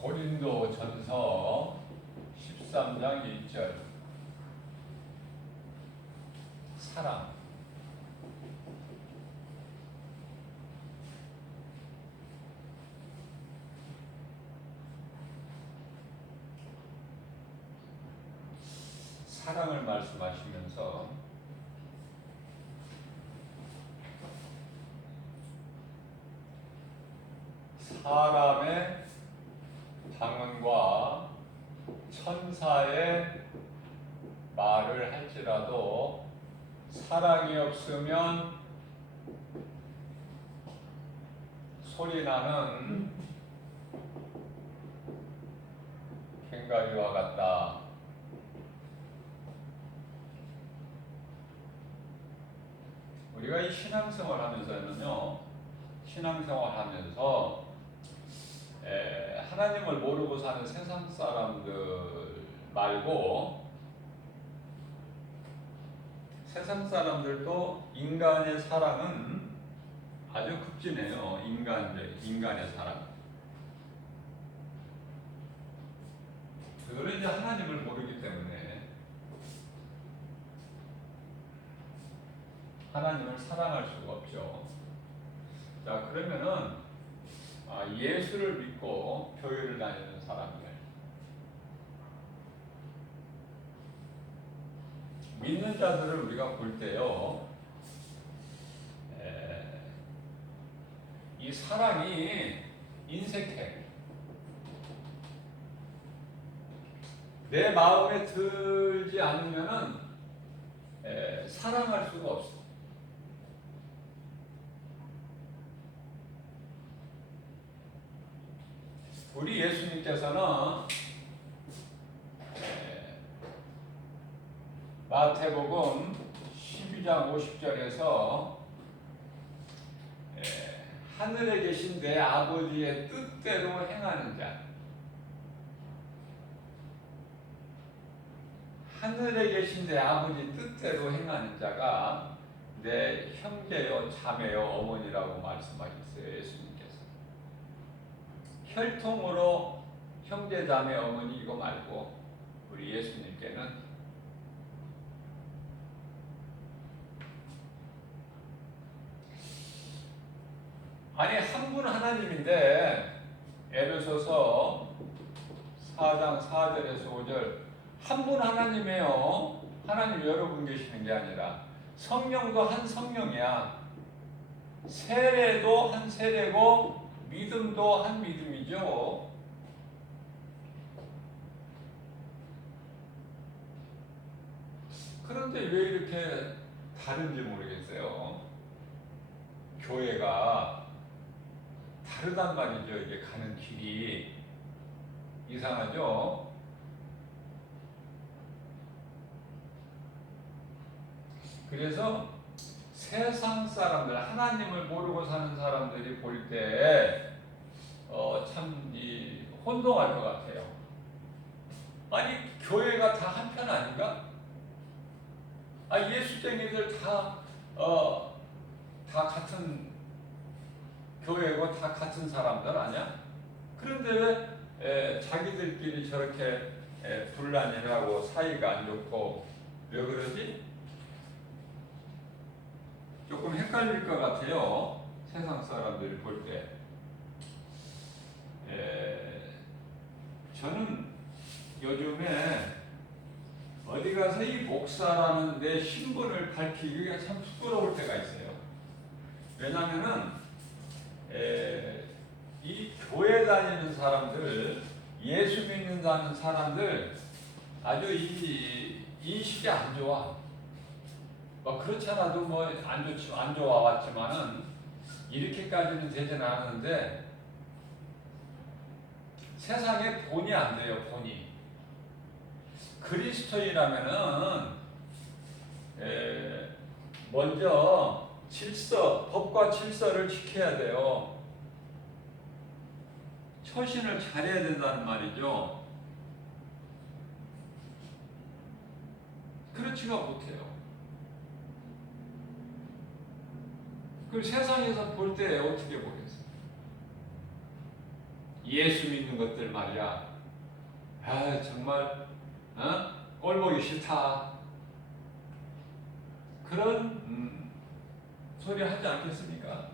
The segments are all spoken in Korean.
고린도전서 13장 1절 사랑. 사랑을 말씀하시면서 사람의 방언과 천사의 말을 할지라도 사랑이 없으면 소리나는 꽹과리와 같다. 우리가 이 신앙생활 하면서는요, 신앙생활 하면서 하나님을 모르고 사는 세상 사람들 말고 세상 사람들도 인간의 사랑은 아주 급진해요. 인간의 사랑. 그거는 이제 하나님을 모르기 때문에 하나님을 사랑할 수가 없죠. 자, 그러면은 예수를 믿고 교회를 다니는 사람들, 믿는 자들을 우리가 볼 때요, 이 사랑이 인색해. 내 마음에 들지 않으면은 사랑할 수가 없어. 우리 예수님께서는 마태복음 12장 50절에서 하늘에 계신 내 아버지의 뜻대로 행하는 자, 하늘에 계신 내 아버지 뜻대로 행하는 자가 내 형제요 자매요 어머니라고 말씀하셨어요. 예수님께서 혈통으로 형제 자매 어머니 이거 말고 우리 예수님께는 아니 한 분 하나님인데, 에베소서 4장 4절에서 5절 한 분 하나님이에요. 하나님 여러 분 계시는 게 아니라 성령도 한 성령이야. 세례도 한 세례고 믿음도 한 믿음이죠. 그런데 왜 이렇게 다른지 모르겠어요. 교회가 다르단 말이죠. 이게 가는 길이 이상하죠. 그래서 세상 사람들, 하나님을 모르고 사는 사람들이 볼 때 참 혼동할 것 같아요. 아니 교회가 다 한편 아닌가? 예수쟁이들 다 같은 교회고 다 같은 사람들 아니야? 그런데 왜 자기들끼리 저렇게 분란이라고 사이가 안 좋고 왜 그러지? 조금 헷갈릴 것 같아요. 세상 사람들이 볼 때. 저는 요즘에 어디 가서 이 목사라는 내 신분을 밝히기가 참 부끄러울 때가 있어요. 왜냐하면은 이 교회 다니는 사람들, 예수 믿는다는 사람들 아주 이 인식이 안 좋아. 그렇지 않아도 안 좋아 왔지만은 이렇게까지는 되지는 않았는데 세상에 본이 안 돼요. 본이. 그리스도인이라면은 먼저 법과 질서를 지켜야 돼요. 처신을 잘해야 된다는 말이죠. 그렇지가 못해요. 그 세상에서 볼 때 어떻게 보겠어요? 예수 믿는 것들 말이야. 아 정말 꼴 보기 싫다. 그런 소리 하지 않겠습니까?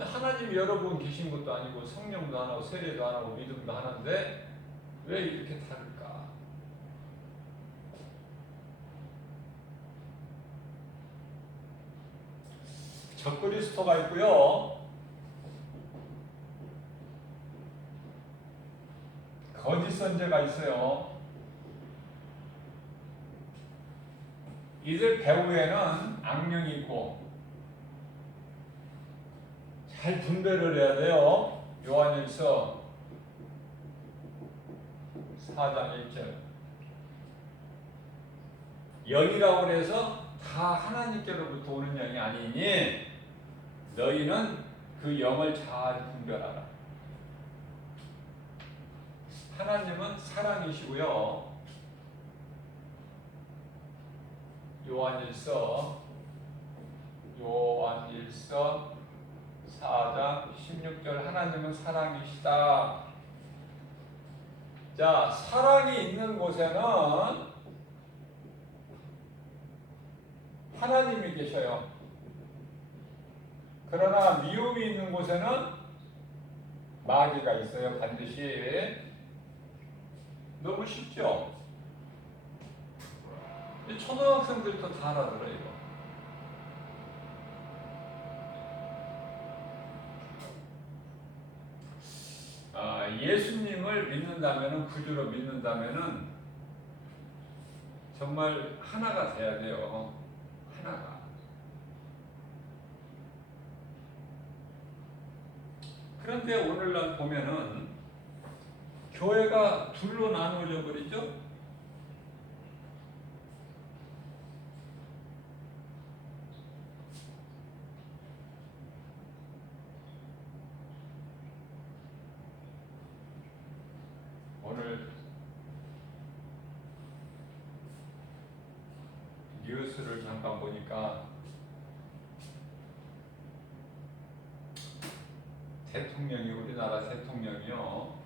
하나님 여러 분 계신 것도 아니고 성령도 안 하고 세례도 안 하고 믿음도 하는데 왜 이렇게 다를까? 적그리스도가 있고요. 거짓 선제가 있어요. 이들 배후에는 악령이 있고 잘 분별을 해야 돼요. 요한일서 4장 1절. 영이라고 해서 다 하나님께로부터 오는 영이 아니니 너희는 그 영을 잘 분별하라. 하나님은 사랑이시고요. 요한일서 4장 16절 하나님은 사랑이시다. 자, 사랑이 있는 곳에는 하나님이 계셔요. 그러나 미움이 있는 곳에는 마귀가 있어요. 반드시. 너무 쉽죠? 초등학생들도 다 알아들어요. 이거. 예수님을 믿는다면은, 구주로 믿는다면은 정말 하나가 돼야 돼요. 하나가. 그런데 오늘날 보면은 교회가 둘로 나누어져 버리죠. 오늘 뉴스를 잠깐 보니까 우리나라 대통령이요,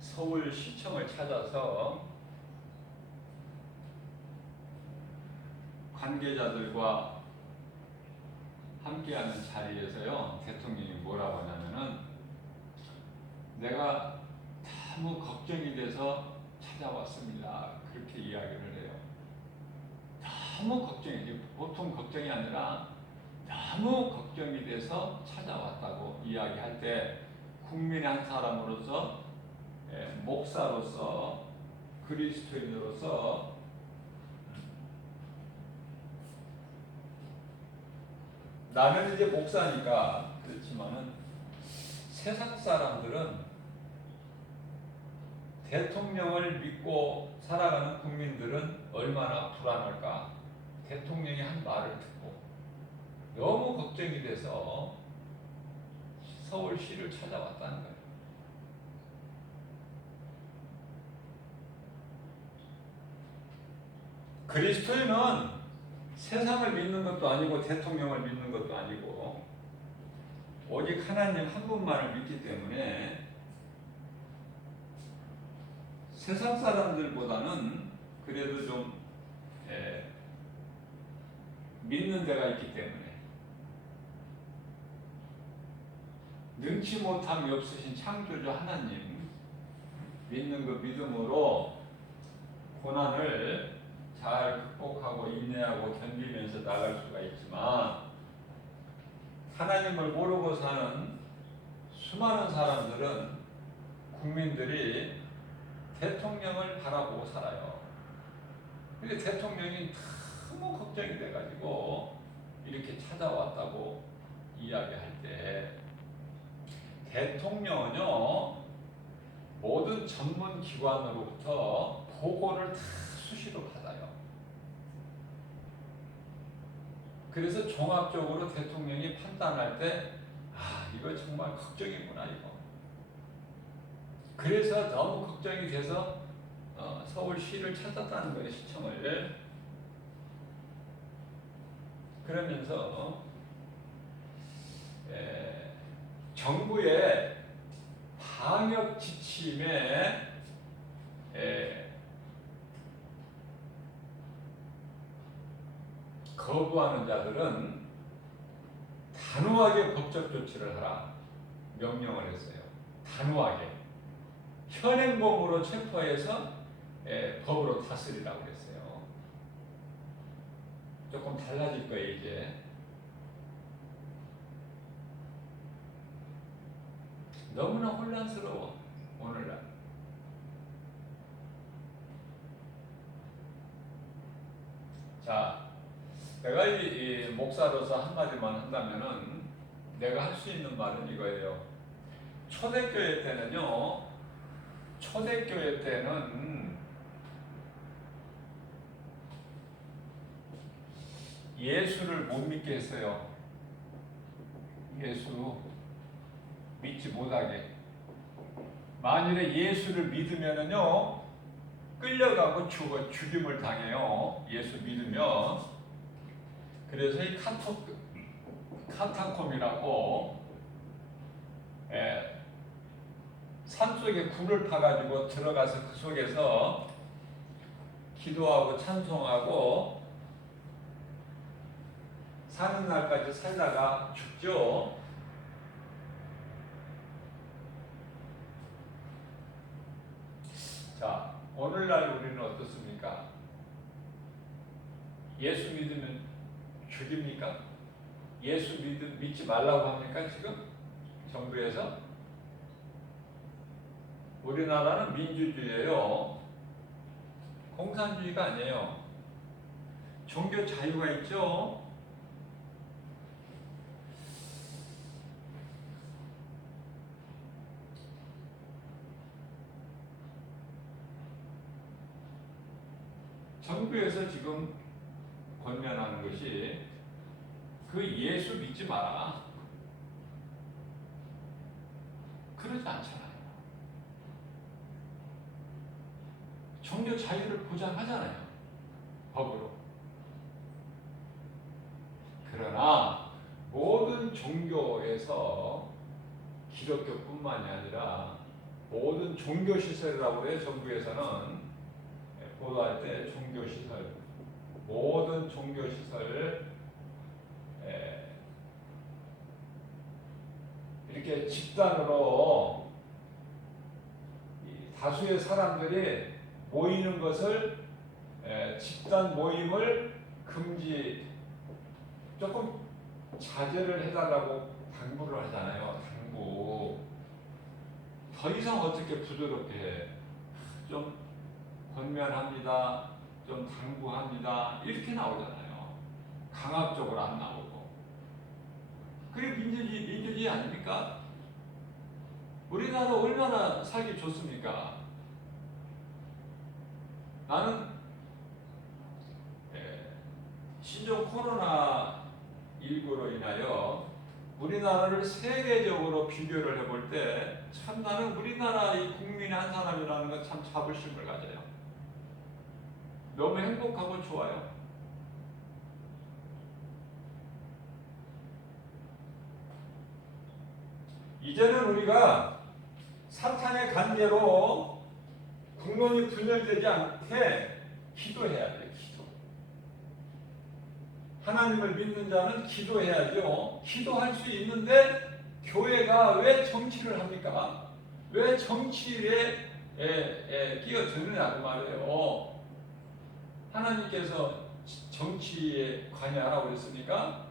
서울시청을 찾아서 관계자들과 함께하는 자리에서요, 대통령이 뭐라고 하냐면은, 내가 너무 걱정이 돼서 찾아왔습니다. 그렇게 이야기를 해요. 너무 걱정이, 보통 걱정이 아니라 너무 걱정이 돼서 찾아왔다고 이야기할 때, 국민의 한 사람으로서, 목사로서, 그리스도인으로서 나는 이제 목사니까 그렇지만은 세상 사람들은 대통령을 믿고 살아가는 국민들은 얼마나 불안할까? 대통령이 한 말을 듣고 너무 걱정이 돼서 서울시를 찾아왔다는 거예요. 그리스도인은 세상을 믿는 것도 아니고 대통령을 믿는 것도 아니고 오직 하나님 한 분만을 믿기 때문에 세상 사람들보다는 그래도 좀 믿는 데가 있기 때문에, 능치 못함이 없으신 창조주 하나님 믿는 그 믿음으로 고난을 잘 극복하고 인내하고 견디면서 나갈 수가 있지만, 하나님을 모르고 사는 수많은 사람들은, 국민들이 대통령을 바라보고 살아요. 근데 대통령이 너무 걱정이 돼가지고 이렇게 찾아왔다고 이야기할 때, 대통령은요, 모든 전문 기관으로부터 보고를 다 수시로 받아요. 그래서 종합적으로 대통령이 판단할 때, 이거 정말 걱정이구나, 이거. 그래서 너무 걱정이 돼서 서울시를 찾았다는 거예요. 시청을. 그러면서 정부의 방역 지침에 거부하는 자들은 단호하게 법적 조치를 하라 명령을 했어요. 단호하게 현행범으로 체포해서 법으로 다스리라고 그랬어요. 조금 달라질 거예요 이제. 너무나 혼란스러워 오늘날. 자, 내가 이 목사로서 한마디만 한다면은 내가 할 수 있는 말은 이거예요. 초대교회 때는요, 초대교회 때는 예수를 못 믿게 했어요. 예수 믿지 못하게. 만일에 예수를 믿으면은요, 끌려가고 죽임을 당해요. 예수 믿으면. 그래서 이 카타콤이라고 산속에 굴을 파가지고 들어가서 그 속에서 기도하고 찬송하고 사는 날까지 살다가 죽죠. 자, 오늘날 우리는 어떻습니까? 예수 믿으면 죽입니까? 예수 믿지 말라고 합니까 지금? 정부에서? 우리나라는 민주주의예요. 공산주의가 아니에요. 종교 자유가 있죠. 정부에서 지금 권면하는 것이 그 예수 믿지 마라. 그러지 않잖아요. 종교 자유를 보장하잖아요. 법으로. 그러나 모든 종교에서 기독교뿐만이 아니라 모든 종교시설이라고 해요. 정부에서는 보도할 때 종교시설, 모든 종교시설 이렇게 집단으로 다수의 사람들이 모이는 것을 집단 모임을 금지, 조금 자제를 해달라고 당부를 하잖아요. 당부. 더 이상 어떻게 부드럽게 해. 좀 권면합니다. 좀 당부합니다. 이렇게 나오잖아요. 강압적으로 안 나오고. 그게 민주주의 아닙니까? 우리나라 얼마나 살기 좋습니까? 나는 신종 코로나19로 인하여 우리나라를 세계적으로 비교를 해볼 때 참 나는 우리나라의 국민의 한 사람이라는 건 참 자부심을 가져요. 너무 행복하고 좋아요. 이제는 우리가 사탄의 관계로 국론이 분열되지 않게 기도해야 돼요. 기도. 하나님을 믿는 자는 기도해야죠. 기도할 수 있는데 교회가 왜 정치를 합니까? 왜 정치에 끼어드느냐고 말이에요. 하나님께서 정치에 관여하라고 그랬습니까?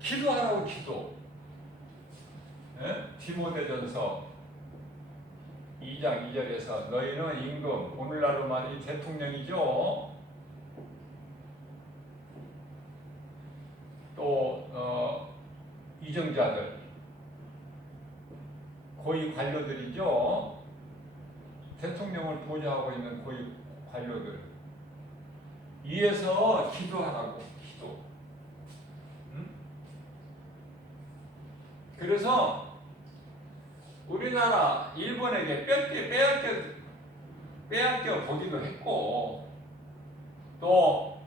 기도하라고 기도. 디모데전서 2장 2절에서 너희는 임금, 오늘날로 말이 대통령이죠. 또 이정자들, 고위 관료들이죠. 대통령을 보좌하고 있는 고위 관료들 위해서 기도하라고. 기도. 그래서 우리나라 일본에게 빼앗겨 보기도 했고, 또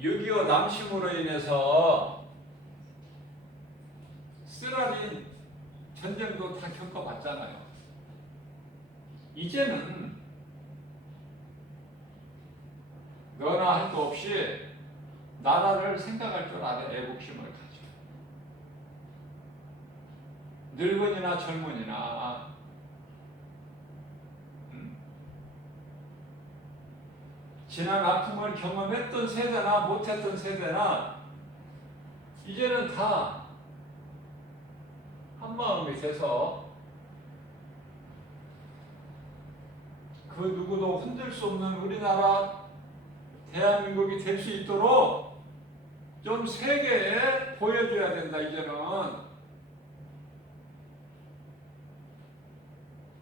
6.25 남침으로 인해서 쓰라린 전쟁도 다 겪어봤잖아요. 이제는 너나 할 거 없이 나라를 생각할 줄 아는 애국심을 가져. 늙은이나 젊은이나 지난 아픔을 경험했던 세대나 못했던 세대나 이제는 다 한마음이 돼서 그 누구도 흔들 수 없는 우리나라 대한민국이 될 수 있도록 좀 세계에 보여줘야 된다. 이제는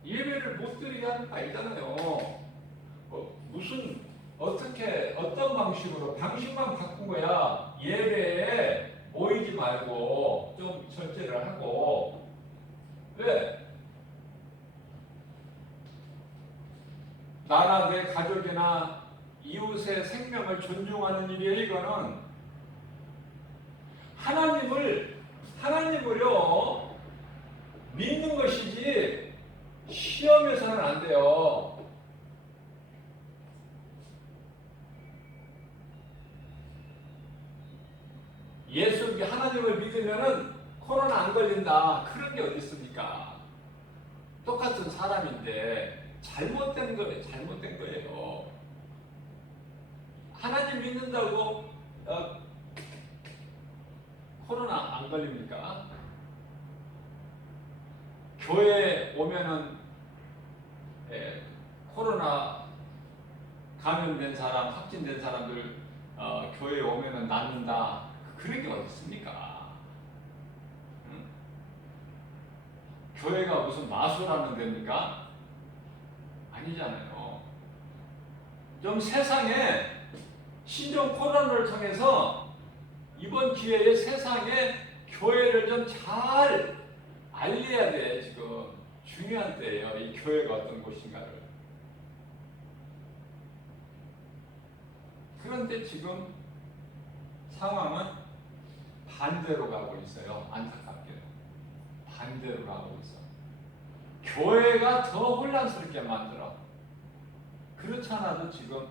예배를 못 드리게 하는 거 아니잖아요. 무슨 어떤 방식만 바꾼 거야. 예배에 모이지 말고 좀 절제를 하고. 왜? 나나 내 가족이나 이웃의 생명을 존중하는 일이에요. 이거는 하나님을요 믿는 것이지 시험에서는 안 돼요. 하나님을 믿으면은 코로나 안 걸린다. 그런 게 어디 있습니까? 똑같은 사람인데 잘못된 거예요. 하나님 믿는다고 코로나 안 걸립니까? 교회에 오면은 코로나 감염된 사람, 확진된 사람들 교회에 오면은 낫는다. 그런 게 어디 있습니까? 응? 교회가 무슨 마술하는 데입니까? 아니잖아요. 좀 세상에 신종 코로나를 통해서 이번 기회에 세상에 교회를 좀 잘 알려야 돼. 지금 중요한 때예요. 이 교회가 어떤 곳인가를. 그런데 지금 상황은 반대로 가고 있어요. 안타깝게도 반대로 가고 있어. 교회가 더 혼란스럽게 만들어. 그렇지 않아도 지금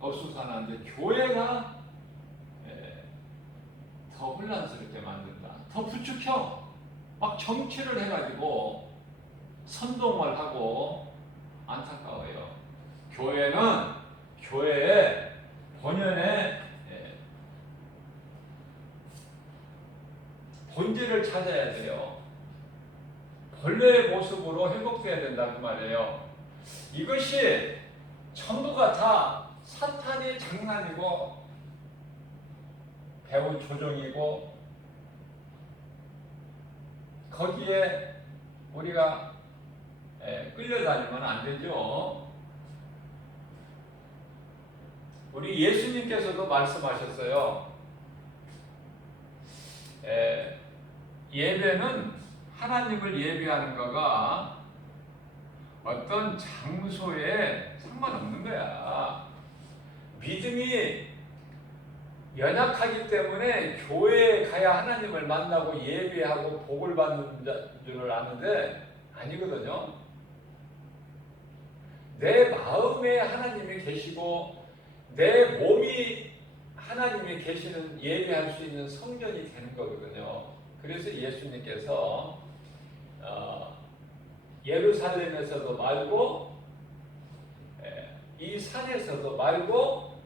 어수선한데 교회가 더 혼란스럽게 만든다. 더 부추겨. 막 정치를 해가지고 선동을 하고. 안타까워요. 교회는 교회의 본연의 본질을 찾아야 돼요. 본래의 모습으로 회복돼야 된다 그 말이에요. 이것이 전부가 다 사탄의 장난이고 배운 조종이고 거기에 우리가 끌려다니면 안 되죠. 우리 예수님께서도 말씀하셨어요. 예배는 하나님을 예배하는 거가 어떤 장소에 상관없는 거야. 믿음이 연약하기 때문에 교회에 가야 하나님을 만나고 예배하고 복을 받는 줄을 아는데 아니거든요. 내 마음에 하나님이 계시고 내 몸이 하나님이 계시는 예배할 수 있는 성전이 되는 거거든요. 그래서 예수님께서 예루살렘에서도 말고 이 산에서도 말고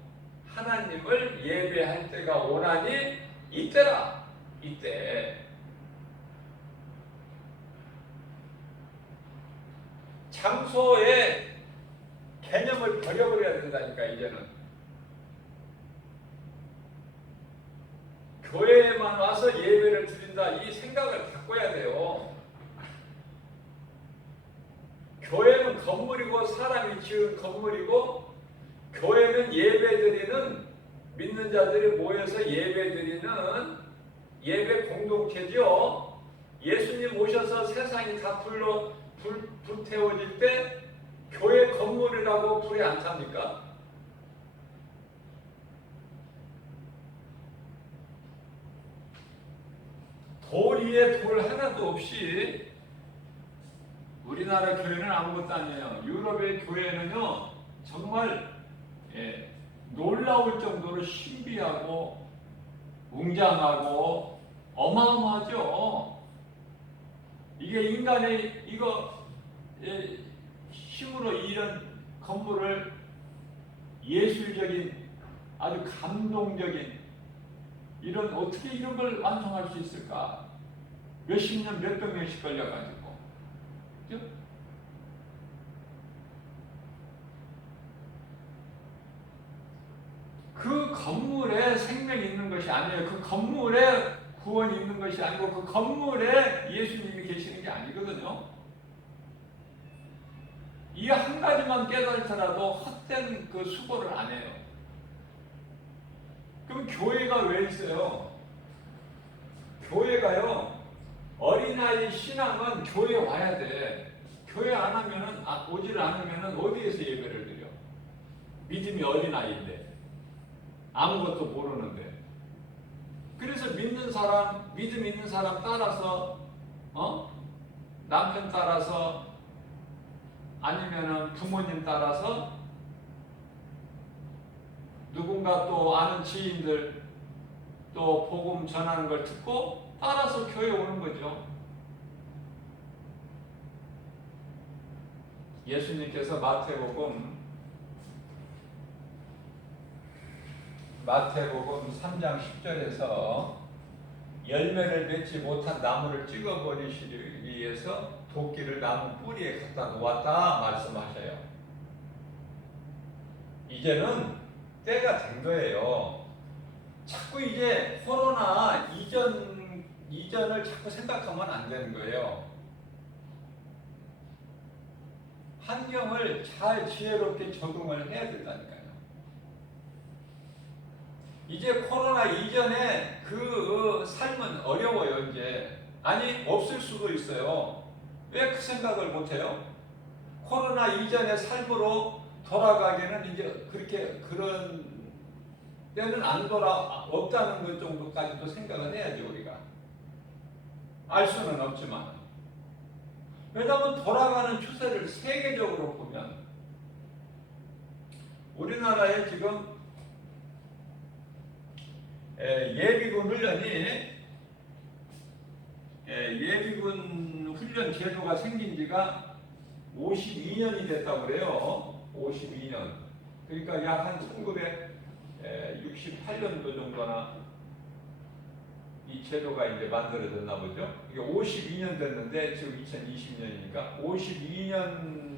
하나님을 예배할 때가 오나니 이때라. 이때 장소의 개념을 버려버려야 된다니까. 이제는 교회에만 와서 예배를 드린다 이 생각을 바꿔야 돼요. 교회는 건물이고 사람이 지은 건물이고 교회는 예배드리는 믿는 자들이 모여서 예배드리는 예배 공동체죠. 예수님 오셔서 세상이 다 불태워질 때 교회 건물이라고 불에 안 탑니까? 돌 위에 돌 하나도 없이 우리나라 교회는 아무것도 아니에요. 유럽의 교회는요 정말 놀라울 정도로 신비하고 웅장하고 어마어마하죠. 이게 인간의 힘으로 이런 건물을 예술적인 아주 감동적인 어떻게 이런 걸 완성할 수 있을까? 몇십 년, 몇백 년씩 걸려가지고. 그죠? 그 건물에 생명이 있는 것이 아니에요. 그 건물에 구원이 있는 것이 아니고 그 건물에 예수님이 계시는 게 아니거든요. 이 한 가지만 깨달더라도 헛된 그 수고를 안 해요. 그럼 교회가 왜 있어요? 교회가요, 어린아이 신앙은 교회에 와야 돼. 교회 안 하면은, 오지를 않으면은 어디에서 예배를 드려? 믿음이 어린아이인데. 아무것도 모르는데. 그래서 믿음 있는 사람 따라서, 남편 따라서, 아니면은 부모님 따라서, 누군가 또 아는 지인들 또 복음 전하는 걸 듣고 따라서 교회에 오는 거죠. 예수님께서 마태복음 3장 10절에서 열매를 맺지 못한 나무를 찍어버리시기 위해서 도끼를 나무 뿌리에 갖다 놓았다 말씀하셔요. 이제는 때가 된 거예요. 자꾸 이제 코로나 이전을 자꾸 생각하면 안 되는 거예요. 환경을 잘 지혜롭게 적응을 해야 된다니까요. 이제 코로나 이전에 그 삶은 어려워요. 이제 없을 수도 있어요. 왜 그 생각을 못해요? 코로나 이전의 삶으로 돌아가기는 이제 그런 때는 없다는 것 정도까지도 생각을 해야지 우리가. 알 수는 없지만. 왜냐하면 돌아가는 추세를 세계적으로 보면 우리나라에 지금 예비군 훈련 제도가 생긴 지가 52년이 됐다고 그래요. 52년. 그러니까 약 한 1968년도 정도나 이 제도가 이제 만들어졌나 보죠. 이게 52년 됐는데 지금 2020년이니까 52년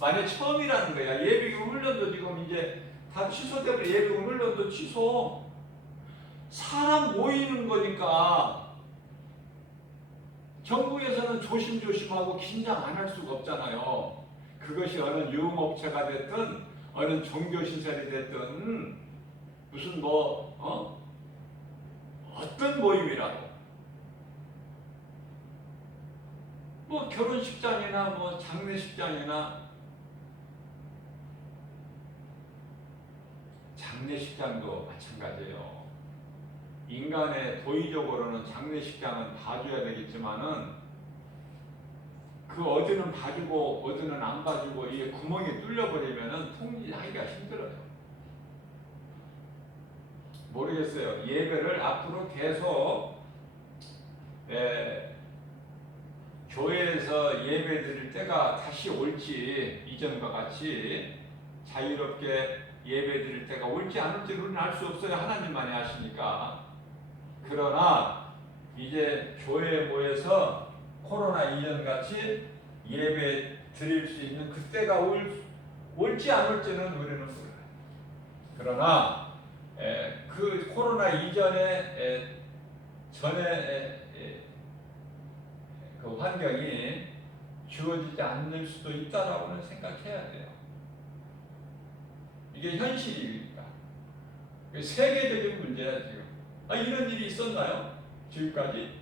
만에 처음이라는 거야. 예비군 훈련도 지금 이제 다 취소되고 예비군 훈련도 취소. 사람 모이는 거니까 정부에서는 조심조심하고 긴장 안 할 수가 없잖아요. 그것이 어느 유흥업체가 됐든 어느 종교시설이 됐든 무슨 어떤 모임이라도 결혼식장이나 장례식장도 마찬가지예요. 인간의 도의적으로는 장례식장은 봐줘야 되겠지만은 그 어디는 봐주고 어디는 안 봐주고 이게 구멍이 뚫려버리면은 통일하기가 힘들어요. 모르겠어요. 예배를 앞으로 계속 교회에서 예배 드릴 때가 다시 올지 이전과 같이 자유롭게 예배 드릴 때가 올지 않을지 우리는 알 수 없어요. 하나님만이 아시니까. 그러나 이제 교회에 모여서 코로나 이전 같이 예배 드릴 수 있는 그때가 올지 안 올지는 우리는 몰라요. 그러나 그 코로나 전에 그 환경이 주어지지 않을 수도 있다라고는 생각해야 돼요. 이게 현실이니까. 세계적인 문제야 지금. 이런 일이 있었나요? 지금까지?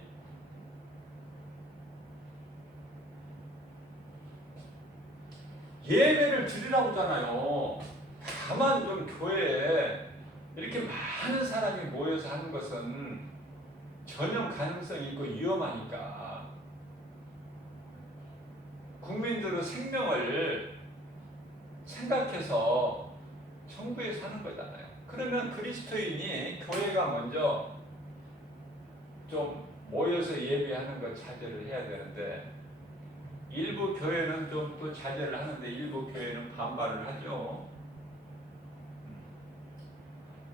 예배를 드리라고 하잖아요. 다만 좀 교회에 이렇게 많은 사람이 모여서 하는 것은 전염 가능성이 있고 위험하니까 국민들의 생명을 생각해서 정부에 사는 거잖아요. 그러면 그리스도인이 교회가 먼저 좀 모여서 예배하는 것 자제를 해야 되는데 일부 교회는 좀 또 자제를 하는데 일부 교회는 반발을 하죠.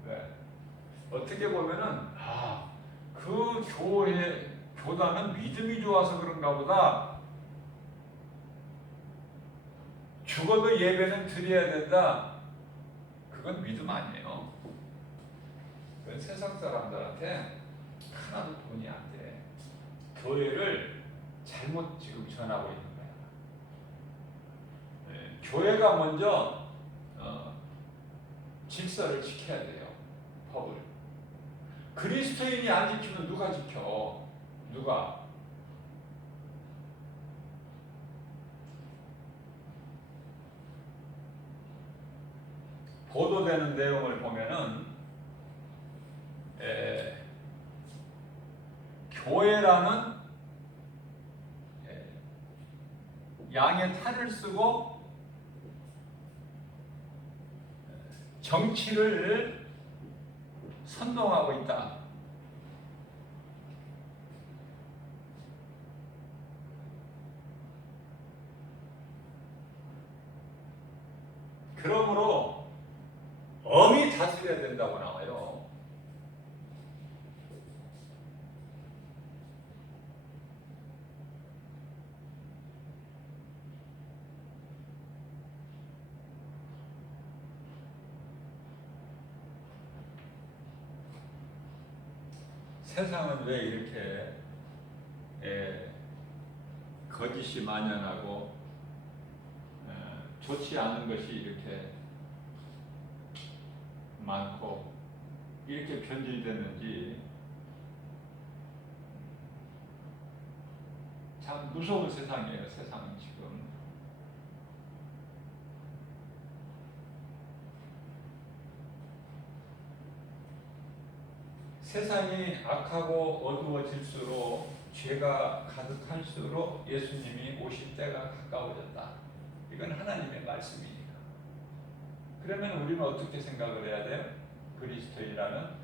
네. 어떻게 보면은 그 교단은 믿음이 좋아서 그런가 보다. 죽어도 예배는 드려야 된다. 그건 믿음 아니에요. 그건 세상 사람들한테 하나도 돈이 안 돼. 교회를 잘못 지금 전하고 있는 거야. 네. 교회가 먼저 질서를 지켜야 돼요. 법을. 그리스도인이 안 지키면 누가 지켜? 누가? 보도되는 내용을 보면은 교회라는 양의 탈을 쓰고 정치를 선동하고 있다. 그러므로 엄히 다스려야 된다고 나와요. 세상은 왜 이렇게 거짓이 만연하고 좋지 않은 것이 이렇게 많고 이렇게 변질됐는지 참 무서운 세상이에요. 세상은 지금. 세상이 악하고 어두워질수록 죄가 가득할수록 예수님이 오실 때가 가까워졌다. 이건 하나님의 말씀이니까. 그러면 우리는 어떻게 생각을 해야 돼요? 그리스도인이라는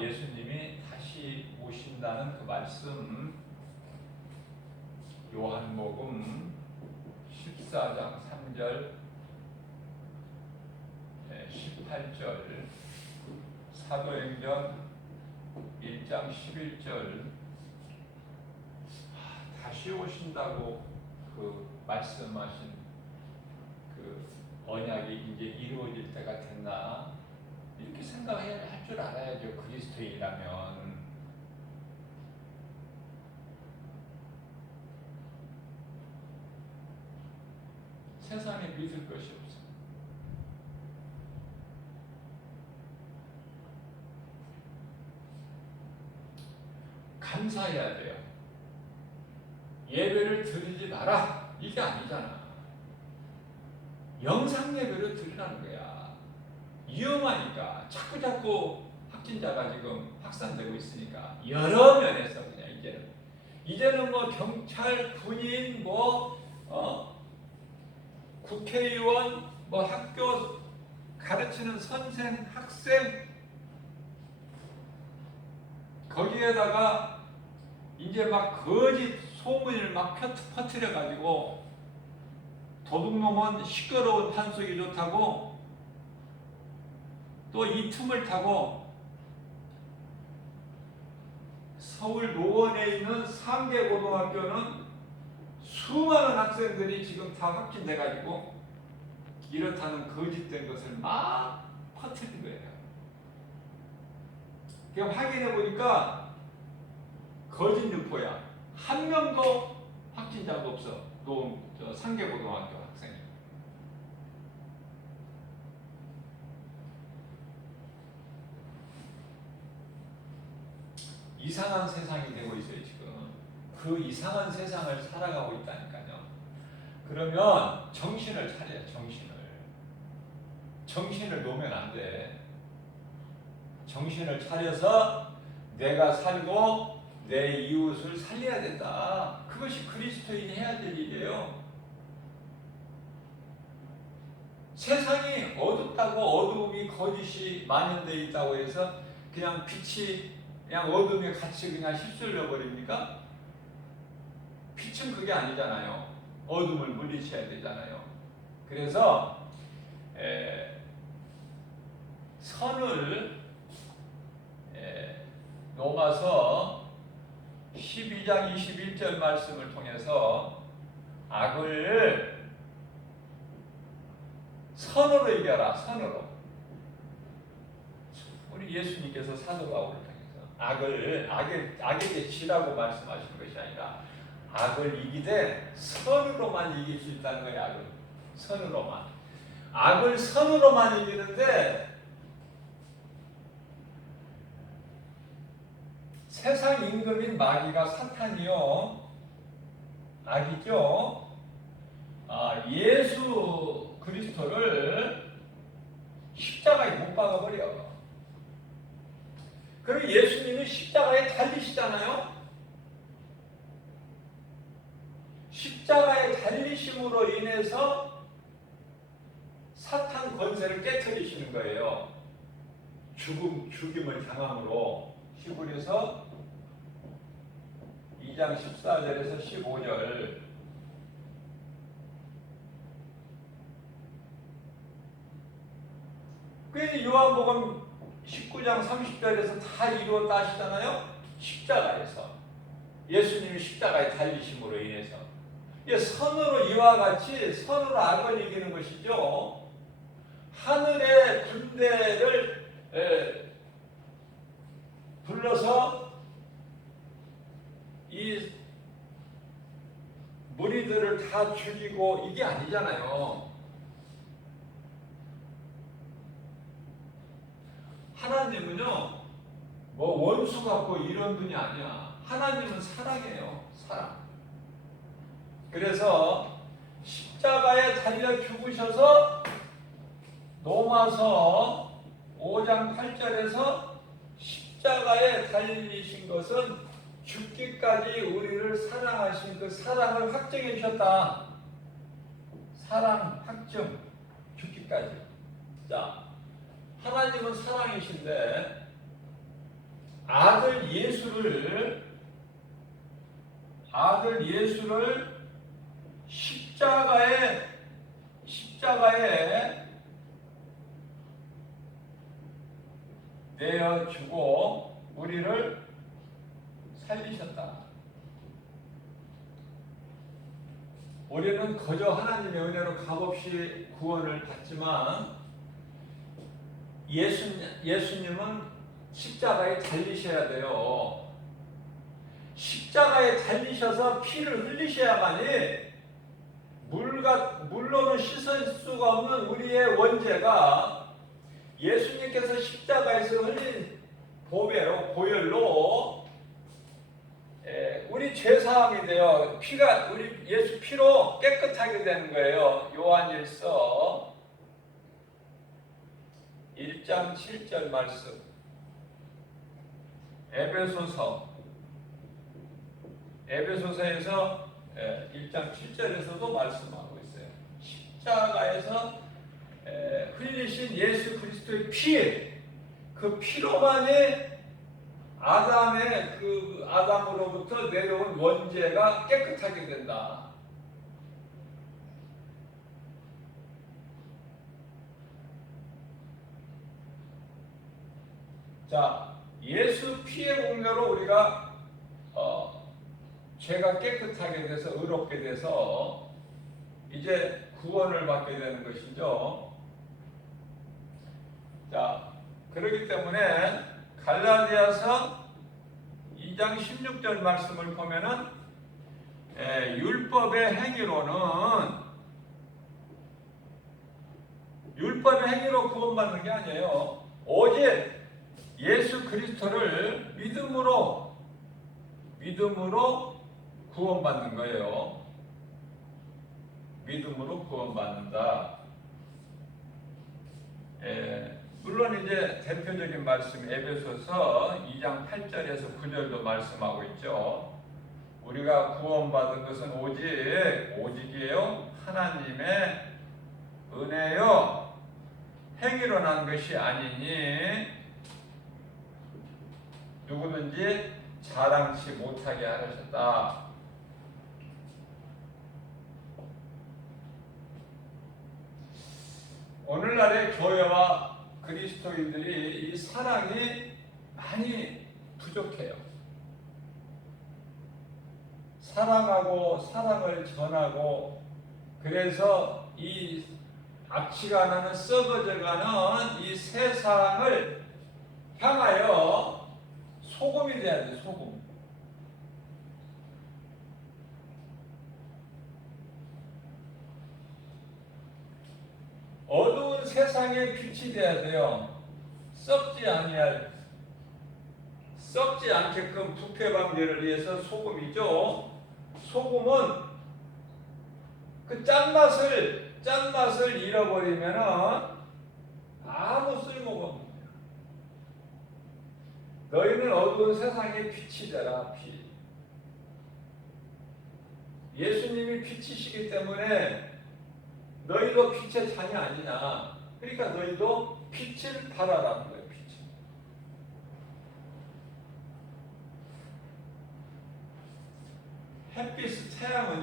예수님이 다시 오신다는 그 말씀, 요한복음 14장 3절 18절 사도행전 1장 11절 다시 오신다고 그 말씀하신 그 언약이 이제 이루어질 때가 됐나 이렇게 생각해야 할 줄 알아야죠. 그리스도인이라면. 세상에 믿을 것이 없어. 감사해야 돼요. 예배를 드리지 마라 이게 아니잖아. 영상 예배를 드리라는 거야. 위험하니까 자꾸 확진자가 지금 확산되고 있으니까 여러 면에서 그냥 이제는 뭐 경찰, 군인, 국회의원, 학교 가르치는 선생, 학생 거기에다가 이제 막 거짓 소문을 막 퍼뜨려 가지고 도둑놈은 시끄러운 판속이 좋다고 또 이 틈을 타고 서울 노원에 있는 상계고등학교는 수많은 학생들이 지금 다 확진돼 가지고 이렇다는 거짓된 것을 막 퍼뜨린 거예요. 그럼 확인해 보니까 거짓 유포야. 한 명도 확진자가 없어. 상계고등학교 학생이. 이상한 세상이 되고 있어요, 지금. 그 이상한 세상을 살아가고 있다니까요. 그러면 정신을 차려요, 정신을. 정신을 놓으면 안 돼. 정신을 차려서 내가 살고 내 이웃을 살려야 된다. 그것이 그리스도인이 해야 될 일이에요. 세상이 어둡다고 어두움이 거짓이 만연되어 있다고 해서 그냥 빛이 그냥 어둠에 같이 그냥 휩쓸려 버립니까? 빛은 그게 아니잖아요. 어둠을 물리쳐야 되잖아요. 그래서 선을 로마서 12장 21절 말씀을 통해서 악을 선으로 이겨라. 선으로. 우리 예수님께서 사도 바울을 통해서 악에게 지라고 말씀하신 것이 아니라 악을 이기되 선으로만 이길 수 있다는 거예요. 악을 선으로만. 악을 선으로만 이기는데 세상 임금인 마귀가 사탄이요, 악이죠. 예수 그리스도를 십자가에 못 박아버려. 그럼 예수님이 십자가에 달리시잖아요. 십자가에 달리심으로 인해서 사탄 권세를 깨트리시는 거예요. 죽임을 당함으로. 히브리서 2장 14절에서 15절. 그 요한복음 19장 30절에서 다 이루었다 하시잖아요. 십자가에서. 예수님이 십자가에 달리심으로 인해서. 선으로 이와 같이 선으로 악을 이기는 것이죠. 하늘의 군대를 불러서 이 무리들을 다 죽이고 이게 아니잖아요. 하나님은요, 뭐 원수 같고 이런 분이 아니야. 하나님은 사랑이에요. 사랑. 그래서 십자가에 달려 죽으셔서 로마서 5장 8절에서 십자가에 달리신 것은 죽기까지 우리를 사랑하신 그 사랑을 확증해 주셨다. 사랑 확증, 죽기까지. 자, 하나님은 사랑이신데 아들 예수를 십자가에 내어주고 우리를 살리셨다. 우리는 거저 하나님의 은혜로 값없이 구원을 받지만 예수님은 십자가에 달리셔야 돼요. 십자가에 달리셔서 피를 흘리셔야만이 물로는 씻을 수가 없는 우리의 원죄가 예수님께서 십자가에서 흘린 보혈로 우리 죄사함이 되어 피가 우리 예수 피로 깨끗하게 되는 거예요. 요한일서 1장 7절 말씀. 에베소서에서 1장 7절에서도 말씀하고 있어요. 십자가에서 흘리신 예수 그리스도의 피, 그 피로만이 아담으로부터 내려온 원죄가 깨끗하게 된다. 자, 예수 피의 공로로 우리가 죄가 깨끗하게 돼서 의롭게 돼서 이제 구원을 받게 되는 것이죠. 자, 그렇기 때문에 갈라디아서 2장 16절 말씀을 보면은 율법의 행위로 구원받는 게 아니에요. 오직 예수 그리스도를 믿음으로 믿음으로 구원받는 거예요. 믿음으로 구원받는다. 물론 이제 대표적인 말씀 에베소서 2장 8절에서 9절도 말씀하고 있죠. 우리가 구원받은 것은 오직이에요. 하나님의 은혜요. 행위로 난 것이 아니니 누구든지 자랑치 못하게 하셨다. 오늘날의 교회와 그리스도인들이 이 사랑이 많이 부족해요. 사랑하고 사랑을 전하고 그래서 이 악취가 나는 썩어져가는 이 세상을 향하여 소금이 돼야 돼. 소금. 어두운 세상에 빛이 돼야 돼요. 썩지 않게끔 부패 방지를 위해서 소금이죠. 소금은 그 짠맛을 잃어버리면은 아무 쓸모가 없는 거야. 너희는 어두운 세상에 빛이 되라. 빛. 예수님이 빛이시기 때문에 너희도 빛의 자녀 아니냐. 그러니까 너희도 빛을 발하라는 거예요. 빛을. 햇빛, 태양은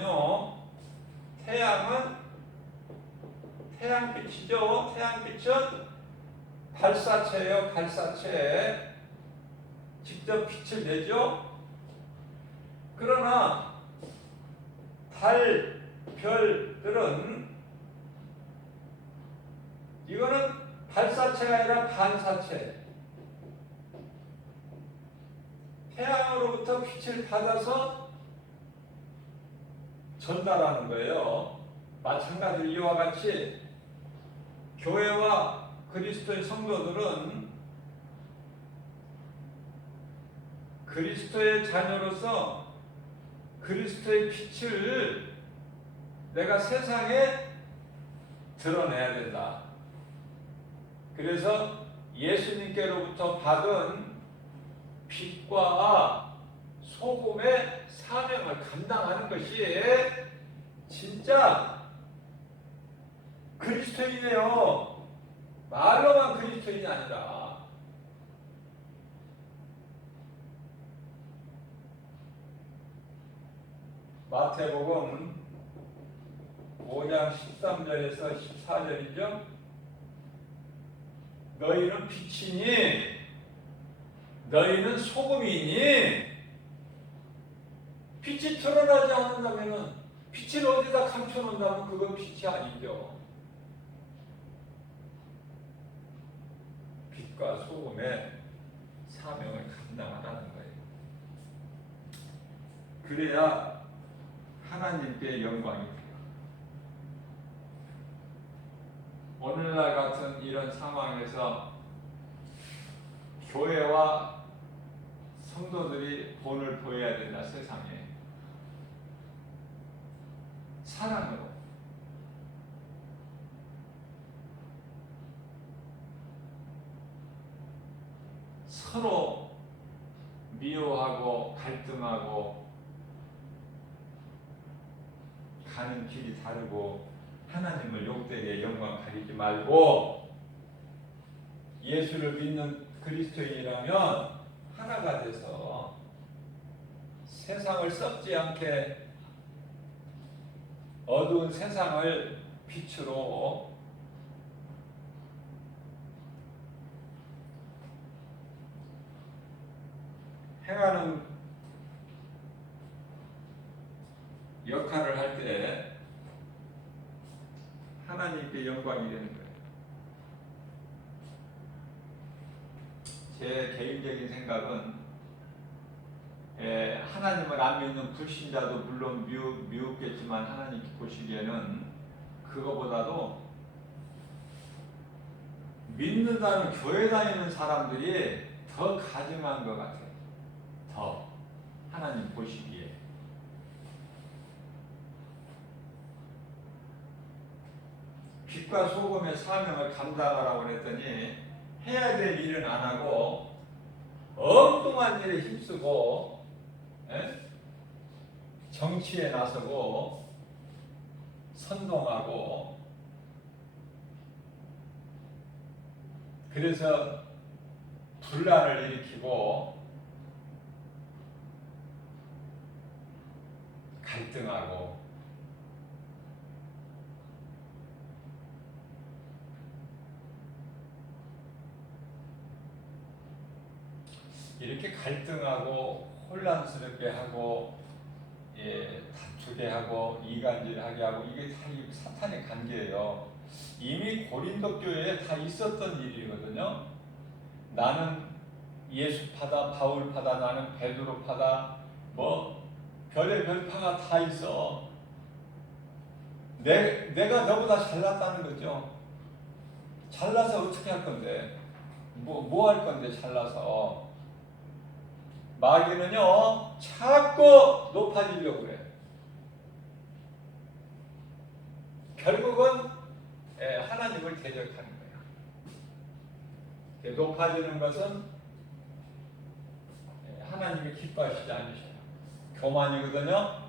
태양빛이죠. 태양빛은 발사체예요. 발사체. 직접 빛을 내죠. 그러나 달, 별들은 이거는 발사체가 아니라 반사체. 태양으로부터 빛을 받아서 전달하는 거예요. 마찬가지로 이와 같이 교회와 그리스도의 성도들은 그리스도의 자녀로서 그리스도의 빛을 내가 세상에 드러내야 된다. 그래서 예수님께로부터 받은 빛과 소금의 사명을 감당하는 것이 진짜 그리스도인이에요. 말로만 그리스도인이 아니라. 마태복음 5장 13절에서 14절이죠. 너희는 빛이니 너희는 소금이니 빛이 드러나지 않는다면 빛을 어디다 감춰놓는다면 그건 빛이 아니죠. 빛과 소금의 사명을 감당하라는 거예요. 그래야 하나님께 영광이 돼요. 오늘날 같은 이런 상황에서 교회와 성도들이 본을 보여야 된다. 세상에 사랑으로 서로 미워하고 갈등하고 가는 길이 다르고 하나님을 욕되게 영광 가리지 말고 예수를 믿는 그리스도인이라면 하나가 돼서 세상을 썩지 않게 어두운 세상을 빛으로 행하는 역할을 할 때 하나님께 영광이 되는 거예요. 제 개인적인 생각은 하나님을 안 믿는 불신자도 물론 미웠겠지만 하나님 보시기에는 그거보다도 믿는다는 교회 다니는 사람들이 더 가증한 것 같아요. 더 하나님 보시기에. 빛과 소금의 사명을 감당하라고 그랬더니 해야 될 일은 안 하고 엉뚱한 일에 힘쓰고, 에? 정치에 나서고 선동하고, 그래서 분란을 일으키고 갈등하고, 이렇게 갈등하고 혼란스럽게 하고, 다투게 하고 이간질하게 하고, 이게 다 사탄의 관계예요. 이미 고린도 교회에 다 있었던 일이거든요. 나는 예수파다, 바울파다, 나는 베드로파다, 뭐 별의별 파가 다 있어. 내가 너보다 잘났다는 거죠. 잘나서 어떻게 할 건데? 뭐 할 건데 잘나서? 마귀는요 자꾸 높아지려고 그래. 결국은 하나님을 대적하는 거야. 높아지는 것은 하나님이 기뻐하시지 않으셔요. 교만이거든요.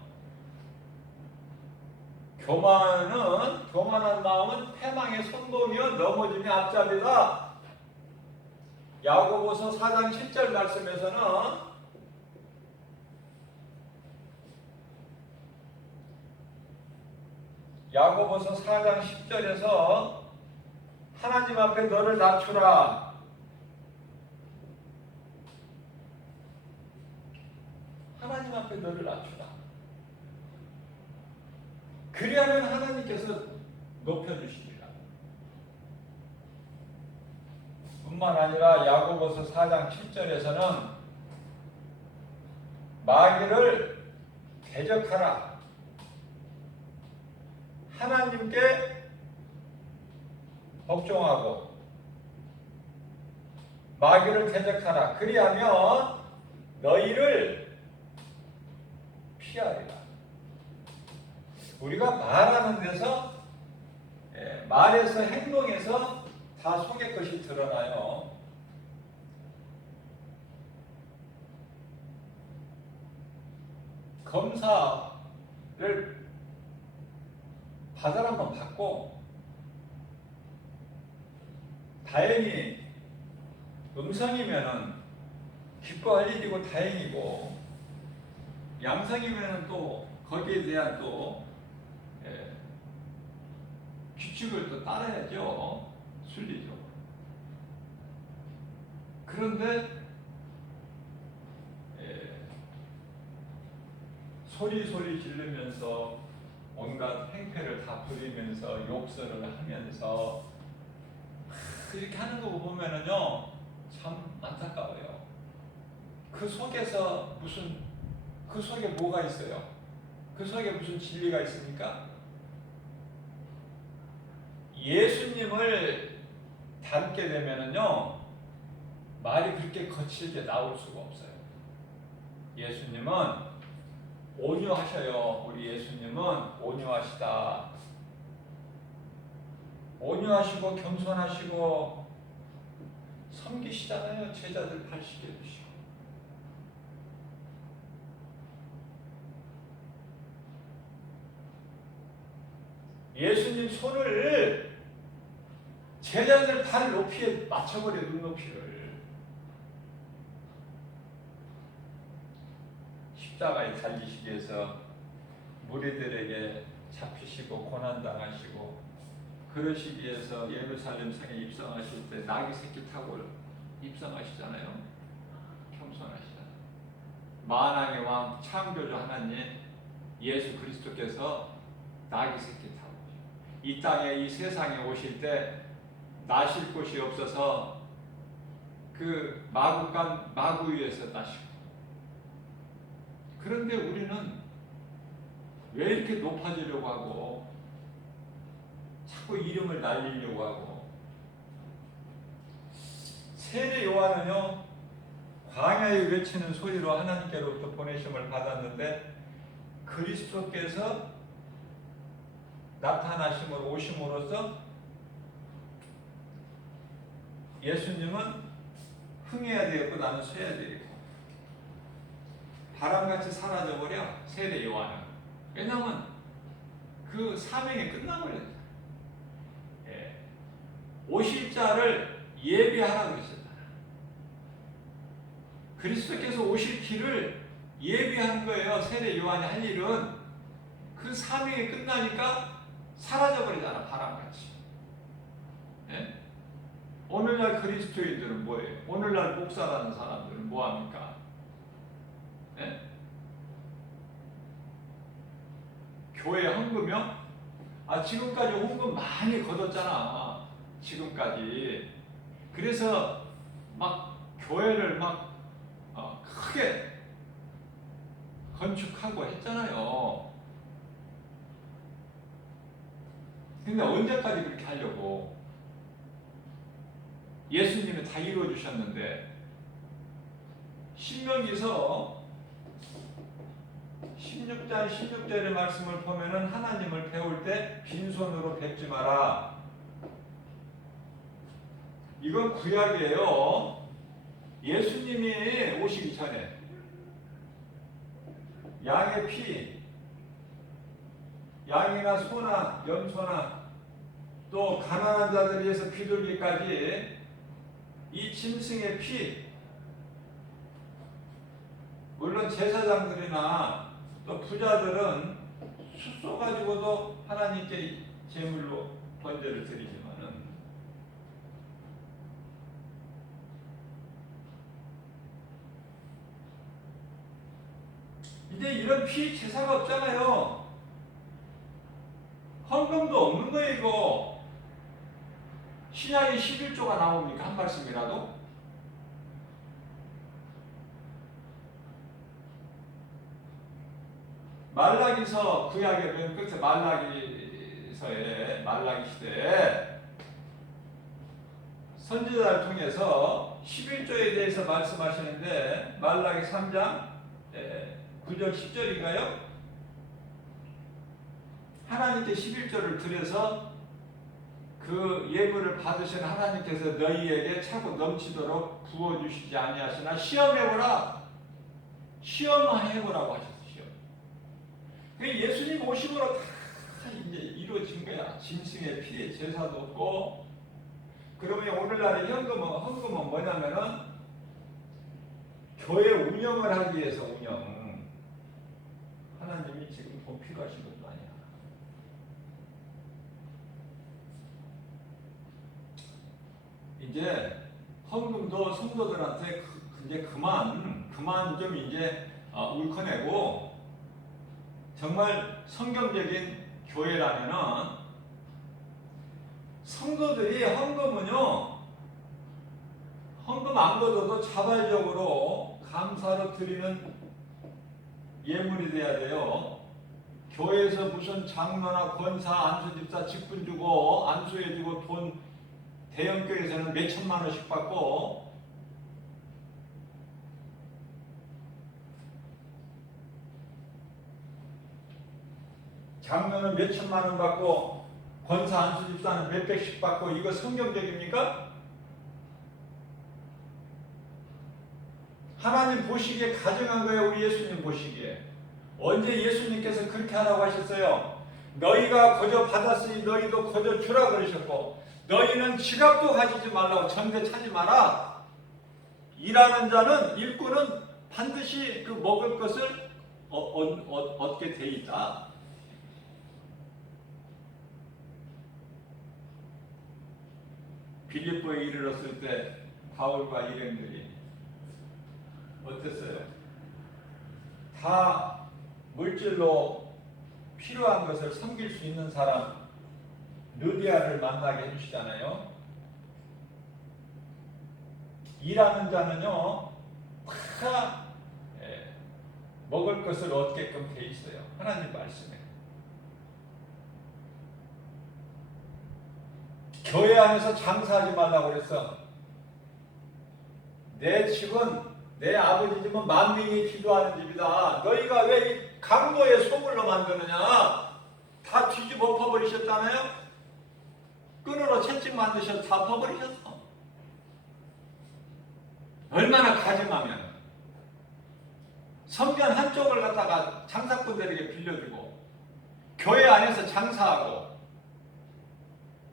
교만한 마음은 패망의 선동이요 넘어짐의 앞잡이다. 야고보서 4장 7절 말씀에서는 야고보서 4장 10절에서 하나님 앞에 너를 낮추라. 하나님 앞에 너를 낮추라. 그리하면 하나님께서 높여주시리라. 뿐만 아니라 야고보서 4장 7절에서는 마귀를 대적하라. 하나님께 복종하고 마귀를 대적하라. 그리하면 너희를 피하리라. 우리가 말하는 데서, 말에서 행동에서 다 속의 것이 드러나요. 검사를 받으란 건 받고, 다행히 음성이면은 기뻐할 일이고 다행이고, 양성이면은 또 거기에 대한 또 규칙을 또 따라야죠. 순리죠. 그런데 소리 지르면서 온갖 행패를 다 부리면서 욕설을 하면서 이렇게 하는 거 보면은요 참 안타까워요. 그 속에서 그 속에 뭐가 있어요? 그 속에 무슨 진리가 있습니까? 예수님을 닮게 되면은요 말이 그렇게 거칠게 나올 수가 없어요. 예수님은 온유하셔요. 우리 예수님은 온유하시다. 온유하시고 겸손하시고 섬기시잖아요. 제자들 발 씻겨주시고. 예수님 손을 제자들 발 높이에 맞춰버려. 눈높이를. 십자가에 달리시기 위해서 무리들에게 잡히시고 고난당하시고 그러시기 위해서 예루살렘 성에 입성하실 때 나귀 새끼 타고 입성하시잖아요. 겸손하시잖아요. 만왕의 왕 창조주 하나님 예수 그리스도께서 나귀 새끼 타고 이 땅에 이 세상에 오실 때 나실 곳이 없어서 그 마구간 마구 위에서 나시고. 그런데 우리는 왜 이렇게 높아지려고 하고 자꾸 이름을 날리려고 하고. 세례 요한은요 광야에 외치는 소리로 하나님께로부터 보내심을 받았는데 그리스도께서 나타나심으로 오심으로써 예수님은 흥해야 되겠고 나는 쇠야 되겠고 바람같이 사라져버려 세례 요한은. 왜냐하면 그 사명이 끝나버렸어요. 예. 오실 자를 예비하라고 그랬었잖아. 그리스도께서 오실 길을 예비하는 거예요. 세례 요한이 할 일은. 그 사명이 끝나니까 사라져버리잖아. 바람같이. 예? 오늘날 그리스도인들은 뭐예요? 오늘날 목사라는 사람들은 뭐합니까? 예? 교회 헌금이요? 지금까지 헌금 많이 거뒀잖아. 지금까지. 그래서 막 교회를 막 크게 건축하고 했잖아요. 근데 언제까지 그렇게 하려고? 예수님이 다 이루어주셨는데. 신명기서 16장 16절의 말씀을 보면은 하나님을 배울 때 빈손으로 뵙지 마라. 이건 구약이에요. 예수님이 오시기 전에 양의 피, 양이나 소나 염소나 또 가난한 자들 위해서 비둘기까지 이 짐승의 피, 물론 제사장들이나 또 부자들은 숫소 가지고도 하나님께 제물로 번제를 드리지만은 이제 이런 피 제사가 없잖아요. 헌금도 없는 거예요. 이거 신약에 11조가 나옵니까? 한 말씀이라도? 말라기서 구약에 보면 끝에 말라기서에 말라기 시대에 선지자를 통해서 11조에 대해서 말씀하시는데 말라기 3장 9절 10절인가요? 하나님께 11조를 드려서 그 예물을 받으신 하나님께서 너희에게 차고 넘치도록 부어주시지 아니하시나 시험해보라. 시험해보라고 하셨어요. 예수님 오심으로 다 이제 이루어진 거야. 짐승의 피에 제사도 없고. 그러면 오늘날의 헌금은 뭐냐면은 교회 운영을 하기 위해서 운영. 하나님이 지금 돈 필요하신 것도 아니야. 이제 헌금도 성도들한테 이제 그만 좀 이제 울컥내고. 정말 성경적인 교회라면은 성도들이 헌금은요, 헌금 안 걷어도 자발적으로 감사로 드리는 예물이 돼야 돼요. 교회에서 무슨 장로나 권사, 안수집사 직분 주고 안수해주고 돈 대형교회에서는 몇 천만 원씩 받고 장로는 몇 천만 원 받고 권사 안수집사는 몇 백씩 받고 이거 성경적입니까? 하나님 보시기에 가정한 거예요. 우리 예수님 보시기에. 언제 예수님께서 그렇게 하라고 하셨어요? 너희가 거저 받았으니 너희도 거저 주라 그러셨고 너희는 지갑도 가지지 말라고 정대 차지 마라. 일하는 자는 일꾼은 반드시 그 먹을 것을 얻게 돼 있다. 빌립보에 이르렀을 때 바울과 일행들이 어땠어요? 다 물질로 필요한 것을 섬길 수 있는 사람 느디아를 만나게 해주시잖아요. 일하는 자는요 다 먹을 것을 얻게끔 돼 있어요. 하나님 말씀에. 교회 안에서 장사하지 말라고 그랬어. 내 집은 내 아버지 집은 만민이 기도하는 집이다. 너희가 왜 이 강도의 소굴로 만드느냐? 다 뒤집어 엎어버리셨잖아요. 끈으로 채찍 만드셔서 다 엎어버리셨어. 얼마나 가증하면 성전 한쪽을 갖다가 장사꾼들에게 빌려주고 교회 안에서 장사하고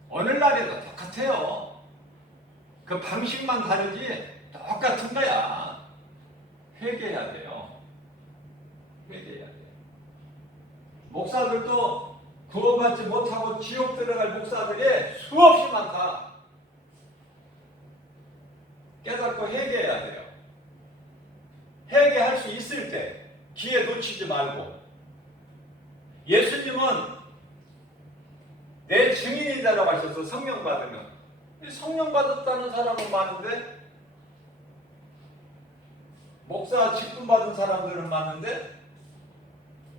오늘날에도 똑같아요. 그 방식만 다르지 똑같은 거야. 회개해야 돼요. 회개해야 돼요. 목사들도 구원받지 못하고 지옥 들어갈 목사들이 수없이 많다. 깨닫고 회개해야 돼요. 회개할 수 있을 때 기회 놓치지 말고. 예수님은 내 증인이 되라고 하셔서 성령 받으면, 성령 받았다는 사람은 많은데 목사 직분 받은 사람들은 많은데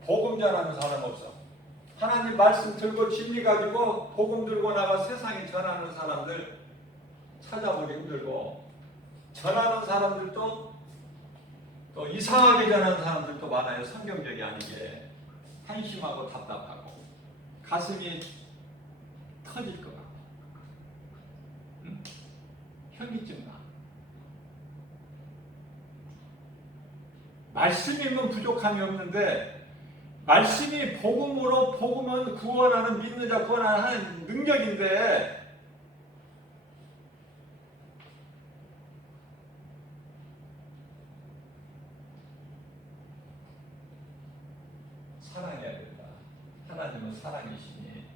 복음 전하는 사람 없어. 하나님 말씀 들고 진리 가지고 복음 들고 나가 세상에 전하는 사람들 찾아보기 힘들고, 전하는 사람들도 또 이상하게 전하는 사람들도 많아요. 성경적이 아니게. 한심하고 답답하고 가슴이 터질 것 같고, 응? 현기증 나. 말씀이면 부족함이 없는데, 말씀이 복음으로, 복음은 구원하는, 믿는 자 구원하는 능력인데 사랑해야 된다. 하나님은 사랑이시니,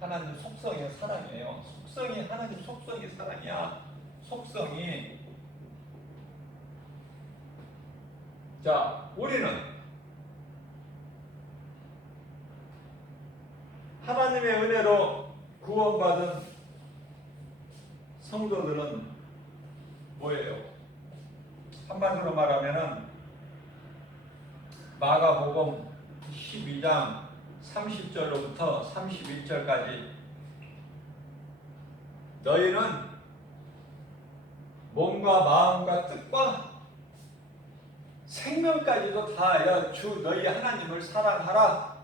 하나님 속성이 사랑이에요. 속성이, 하나님 속성이 사랑이야. 속성이. 자, 우리는 하나님의 은혜로 구원받은 성도들은 뭐예요? 한마디로 말하면은 마가복음 12장 30절로부터 31절까지 너희는 몸과 마음과 뜻과 생명까지도 다 주 너희 하나님을 사랑하라.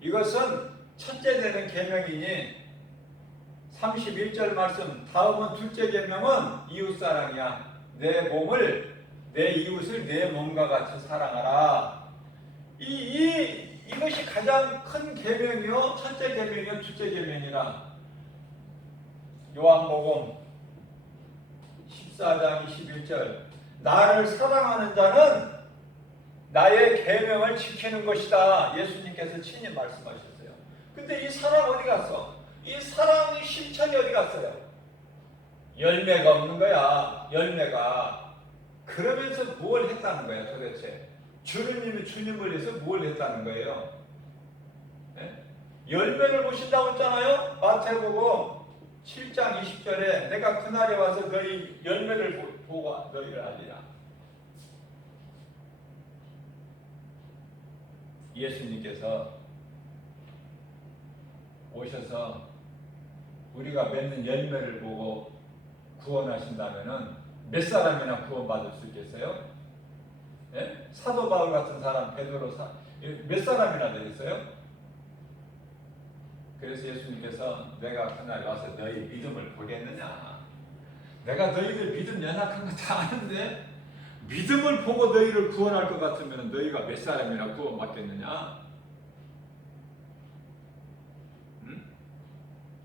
이것은 첫째 되는 계명이니 31절 말씀 다음은 둘째 계명은 이웃사랑이야. 내 몸을, 내 이웃을 내 몸과 같이 사랑하라. 이것이 가장 큰 계명이요, 첫째 계명이요, 둘째 계명이라. 요한복음 14장 21절 나를 사랑하는 자는 나의 계명을 지키는 것이다. 예수님께서 친히 말씀하셨어요. 근데 이 사랑 어디 갔어? 이 사랑의 실천이 어디 갔어요? 열매가 없는 거야. 열매가. 그러면서 뭘 했다는 거야 도대체? 주님이 주님을 위해서 뭘 했다는 거예요? 네? 열매를 보신다고 했잖아요. 마태복음 7장 20절에 내가 그날에 와서 너희 열매를 보고 너희를 알리라. 예수님께서 오셔서 우리가 맺는 열매를 보고 구원하신다면은 몇 사람이나 구원받을 수 있겠어요? 예? 사도 바울 같은 사람, 베드로 몇 사람이나 되겠어요? 그래서 예수님께서 내가 그날 와서 너희 믿음을 보겠느냐? 내가 너희들 믿음 연약한 거 다 아는데 믿음을 보고 너희를 구원할 것 같으면 너희가 몇 사람이나 구원받겠느냐? 응?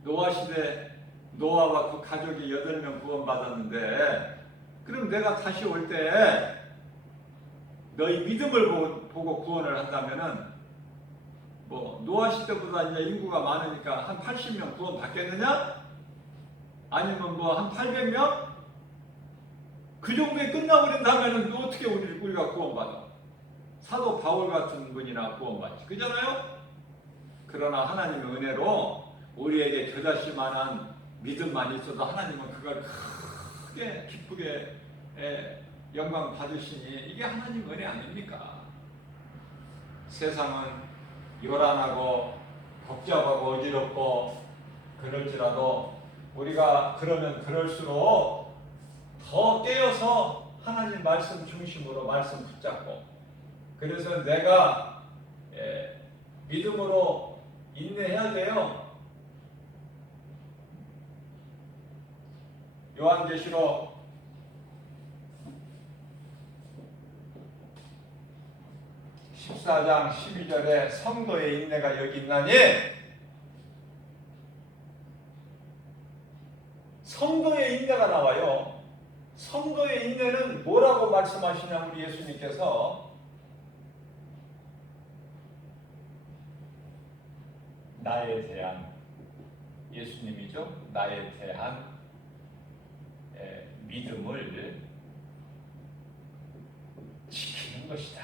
노아 시대 노아와 그 가족이 8명 구원받았는데, 그럼 내가 다시 올 때 너희 믿음을 보고 구원을 한다면은 뭐 노아 시대보다 이제 인구가 많으니까 한 80명 구원 받겠느냐? 아니면 뭐 한 800명? 그 정도에 끝나버린다면은 어떻게 우리가 구원받아? 사도 바울 같은 분이나 구원받지. 그잖아요? 그러나 하나님의 은혜로 우리에게 겨자씨 만한 믿음만 있어도 하나님은 그걸 크게 기쁘게 영광 받으시니 이게 하나님 은혜 아닙니까? 세상은 요란하고 복잡하고 어지럽고 그럴지라도 우리가 그러면 그럴수록 더 깨어서 하나님 말씀 중심으로 말씀 붙잡고, 그래서 내가 믿음으로 인내해야 돼요. 요한계시록 14장 12절에 성도의 인내가 여기 있나니, 성도의 인내가 나와요. 성도의 인내는 뭐라고 말씀하시냐, 우리 예수님께서 나에 대한, 예수님이죠, 나에 대한 믿음을 지키는 것이다.